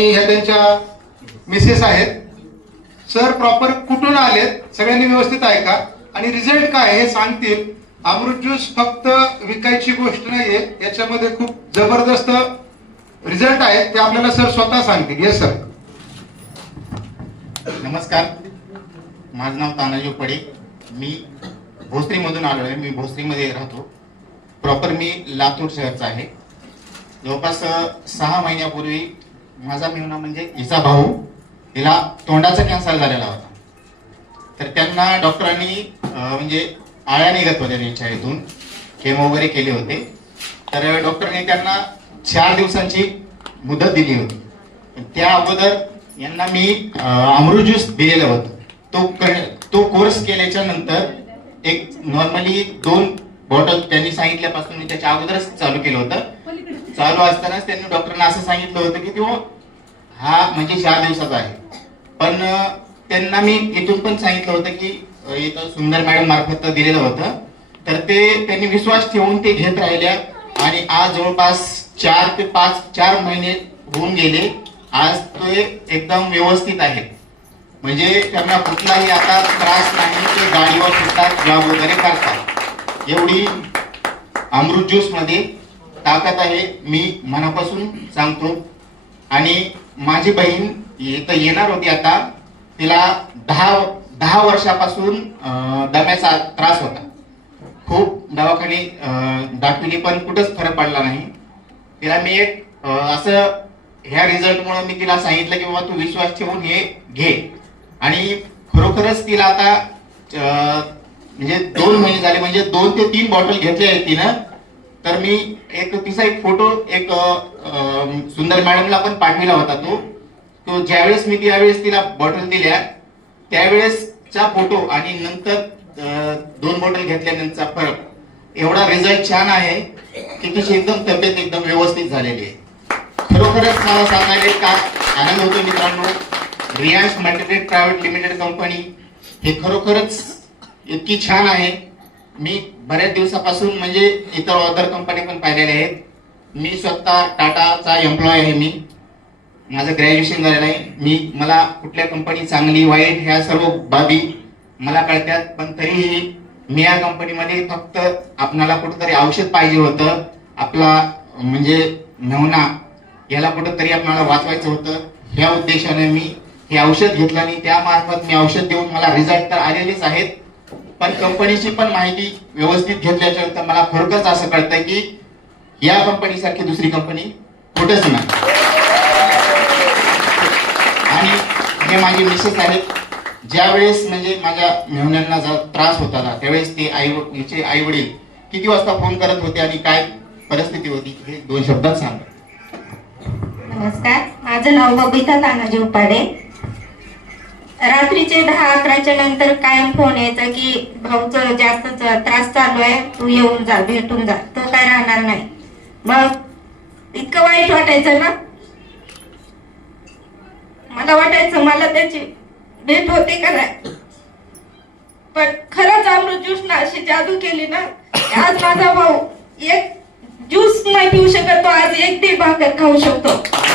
ह्या त्यांच्या मिसेस आहेत सर प्रॉपर कुठून आलेत सगळ्यांनी व्यवस्थित ऐका आणि रिझल्ट काय हे सांगतील अमृत ज्यूस फक्त विकायची गोष्ट नाहीये याच्यामध्ये खूप जबरदस्त रिझल्ट आहेत ते आपल्याला सर स्वतः सांगतील येस सर नमस्कार माझं नाव तानाजी पडे मी भोसरीमधून आलो आहे मी भोसरीमध्ये राहतो प्रॉपर मी लातूर शहरचा आहे जवळपास सहा महिन्यापूर्वी माझा मेहुणा म्हणजे हिचा भाऊ हिला तोंडाचा कॅन्सर झालेला होता तर त्यांना डॉक्टरांनी म्हणजे आळ्या निघत होत्या त्यांच्या इथून केमो वगैरे केले होते तर डॉक्टरने त्यांना चार दिवसांची मुदत दिली होती त्या अगोदर यांना मी अमृत ज्यूस दिलेलं होतं तो तो कोर्स केल्याच्या नंतर एक नॉर्मली दोन बॉटल त्यांनी सांगितल्यापासून मी त्याच्या अगोदरच चालू केलं होतं चालू असतानाच त्यांनी डॉक्टरना असं सांगितलं होतं की तो हा म्हणजे चार दिवसाचा आहे पण त्यांना मी इथून पण सांगितलं होतं की इथं सुंदर मॅडम मार्फत दिलेलं होतं तर ते त्यांनी विश्वास ठेवून ते घेत राहिल्या आणि आज जवळपास चार ते पाच चार महिने होऊन गेले आज ते एकदम व्यवस्थित आहे म्हणजे त्यांना कुठलाही आता त्रास नाही ते गाडीवर फिरतात जॉब वगैरे करतात एवढी अमृत ज्यूस मध्ये ताकद आहे मी मनापासून सांगतो आणि माझी बहीण इथं येणार होती आता तिला दहा दहा वर्षापासून दम्याचा त्रास होता खूप दवाखाने दाखविली पण कुठंच फरक पडला नाही तिला मी एक असं ह्या रिझल्टमुळे मी तिला सांगितलं की बाबा तू विश्वास ठेवून हे घे आणि खरोखरच तिला आता म्हणजे दोन महिने झाले म्हणजे दोन ते तीन बॉटल घेतले आहेत तिनं तर मी एक तिचा एक फोटो एक सुंदर मॅडमला पण पाठविला होता तो तो ज्यावेळेस मी त्यावेळेस तिला बॉटल दिल्या त्यावेळेसचा फोटो आणि नंतर दोन बॉटल घेतल्यानंतरचा फरक एवढा रिझल्ट छान आहे की तिची एकदम तब्येत एकदम व्यवस्थित झालेली आहे खरोखरच मला सांगायला का आनंद होतो मित्रांनो Riyash material private limited company हे खरोखरच इतकी छान आहे मी बऱ्याच दिवसापासून म्हणजे इतर ऑदर कंपनी पण पाहिलेल्या आहेत मी स्वतः टाटाचा एम्प्लॉय आहे मी माझं ग्रॅज्युएशन झालेलं आहे मी मला कुठल्या कंपनी चांगली वाईट ह्या सर्व बाबी मला कळतात पण तरीही मी या कंपनीमध्ये फक्त आपणाला कुठंतरी औषध पाहिजे होतं आपला म्हणजे नवना याला कुठंतरी आपणाला वाचवायचं होतं ह्या उद्देशाने मी हे औषध घेतलं आणि त्यामार्फत मी औषध देऊन मला रिझल्ट तर आलेलेच आहेत पण कंपनीची पण माहिती व्यवस्थित घेतल्याच्या नंतर मला फरकच असं कळतं की या कंपनी सारखी दुसरी कंपनी कुठंच नाही आणि हे माझे मिसेस आहेत ज्यावेळेस म्हणजे माझ्या मेहण्यांना जर त्रास होता ना त्यावेळेस ते आईचे आई वडील किती वाजता फोन करत होते आणि काय परिस्थिती होती हे दोन शब्दात सांगा नमस्कार माझं नाव बबिता तानाजी उपाडे रात्रीचे दहा अकराच्या नंतर कायम फोन यायचा की भाऊच जास्त त्रास चालू आहे तू येऊन जा भेटून जा तो काय राहणार नाही मग इतकं वाईट वाटायचं ना मला वाटायचं मला त्याची भेट होते का नाही पण खरंच अमृत ज्यूस ना अशी जादू केली ना आज माझा भाऊ एक ज्यूस नाही पिऊ शकत तो आज एक दीड भाकर खाऊ शकतो